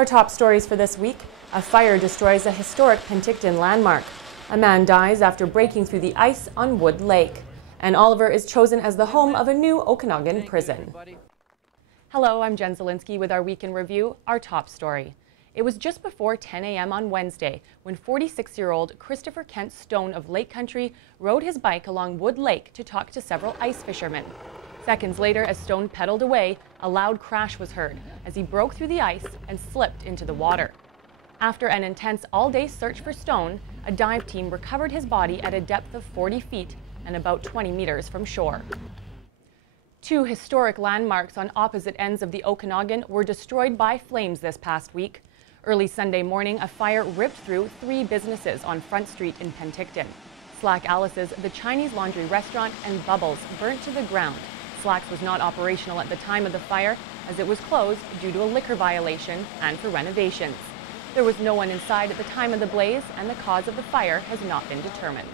Our top stories for this week: a fire destroys a historic Penticton landmark. A man dies after breaking through the ice on Wood Lake. And Oliver is chosen as the home of a new Okanagan prison. Hello, I'm Jen Zielinski with our Week in Review, our top story. It was just before 10 a.m. on Wednesday when 46-year-old Christopher Kent Stone of Lake Country rode his bike along Wood Lake to talk to several ice fishermen. Seconds later, as Stone pedaled away, a loud crash was heard as he broke through the ice and slipped into the water. After an intense all-day search for Stone, a dive team recovered his body at a depth of 40 feet and about 20 meters from shore. Two historic landmarks on opposite ends of the Okanagan were destroyed by flames this past week. Early Sunday morning, a fire ripped through 3 businesses on Front Street in Penticton. Slack Alice's, the Chinese laundry restaurant, and Bubbles burnt to the ground. Slack's was not operational at the time of the fire as it was closed due to a liquor violation and for renovations. There was no one inside at the time of the blaze, and the cause of the fire has not been determined.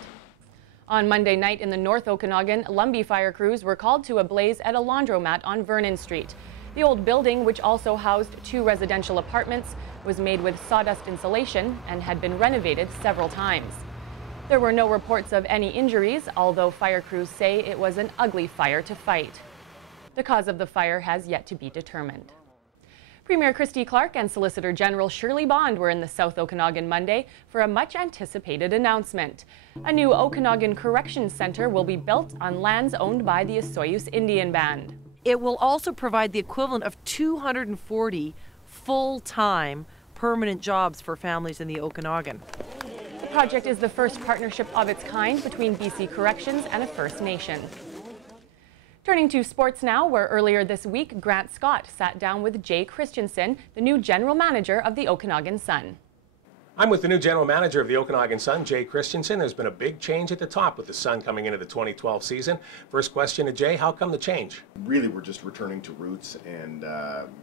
On Monday night in the North Okanagan, Lumbee fire crews were called to a blaze at a laundromat on Vernon Street. The old building, which also housed 2 residential apartments, was made with sawdust insulation and had been renovated several times. There were no reports of any injuries, although fire crews say it was an ugly fire to fight. The cause of the fire has yet to be determined. Premier Christy Clark and Solicitor General Shirley Bond were in the South Okanagan Monday for a much-anticipated announcement. A new Okanagan Correction Centre will be built on lands owned by the Osoyoos Indian Band. It will also provide the equivalent of 240 full-time permanent jobs for families in the Okanagan. The project is the first partnership of its kind between BC Corrections and a First Nation. Turning to sports now, where earlier this week, Grant Scott sat down with Jay Christensen, the new general manager of the Okanagan Sun. I'm with the new general manager of the Okanagan Sun, Jay Christensen. There's been a big change at the top with the Sun coming into the 2012 season. First question to Jay, how come the change? Really, we're just returning to roots and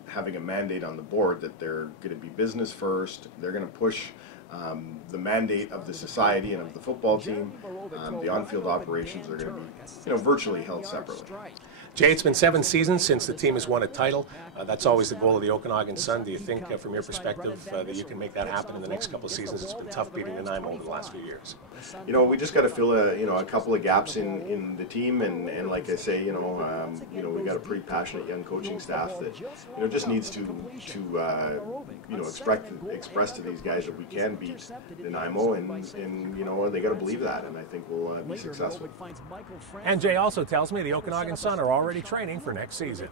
having a mandate on the board that they're going to be business first. They're going to push the mandate of the society and of the football team. The on-field operations are going to be, virtually held separately. Jay, it's been 7 seasons since the team has won a title. That's always the goal of the Okanagan Sun. Do you think, from your perspective, that you can make that happen in the next couple of seasons? It's been tough beating Nanaimo over the last few years. We just got to fill a couple of gaps in the team, and like I say, we got a pretty passionate young coaching staff that just needs to express to these guys that we can beat Nanaimo, and they got to believe that, and I think we'll be successful. And Jay also tells me the Okanagan Sun are already training for next season.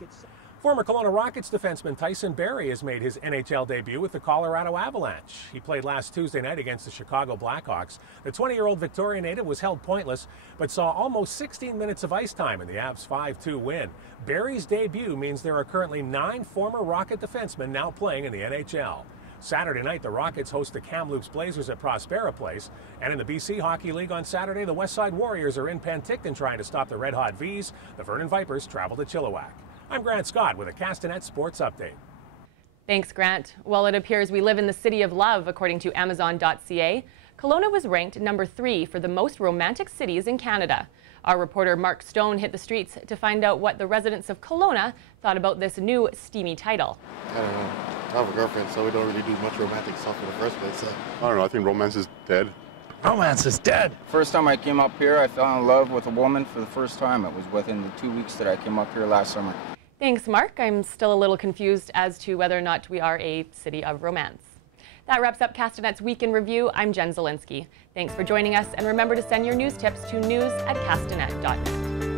Former Kelowna Rockets defenseman Tyson Barrie has made his NHL debut with the Colorado Avalanche. He played last Tuesday night against the Chicago Blackhawks. The 20-year-old Victoria native was held pointless, but saw almost 16 minutes of ice time in the Avs' 5-2 win. Barrie's debut means there are currently 9 former Rocket defensemen now playing in the NHL. Saturday night, the Rockets host the Kamloops Blazers at Prospera Place. And in the BC Hockey League on Saturday, the Westside Warriors are in Penticton trying to stop the Red Hot Vs. The Vernon Vipers travel to Chilliwack. I'm Grant Scott with a Castanet Sports Update. Thanks, Grant. Well, it appears we live in the city of love, according to Amazon.ca. Kelowna was ranked number 3 for the most romantic cities in Canada. Our reporter Mark Stone hit the streets to find out what the residents of Kelowna thought about this new steamy title. I don't know. I have a girlfriend, so we don't really do much romantic stuff in the first place. So. I don't know. I think romance is dead. Romance is dead. First time I came up here, I fell in love with a woman for the first time. It was within the 2 weeks that I came up here last summer. Thanks, Mark. I'm still a little confused as to whether or not we are a city of romance. That wraps up Castanet's Week in Review. I'm Jen Zielinski. Thanks for joining us, and remember to send your news tips to news@castanet.net.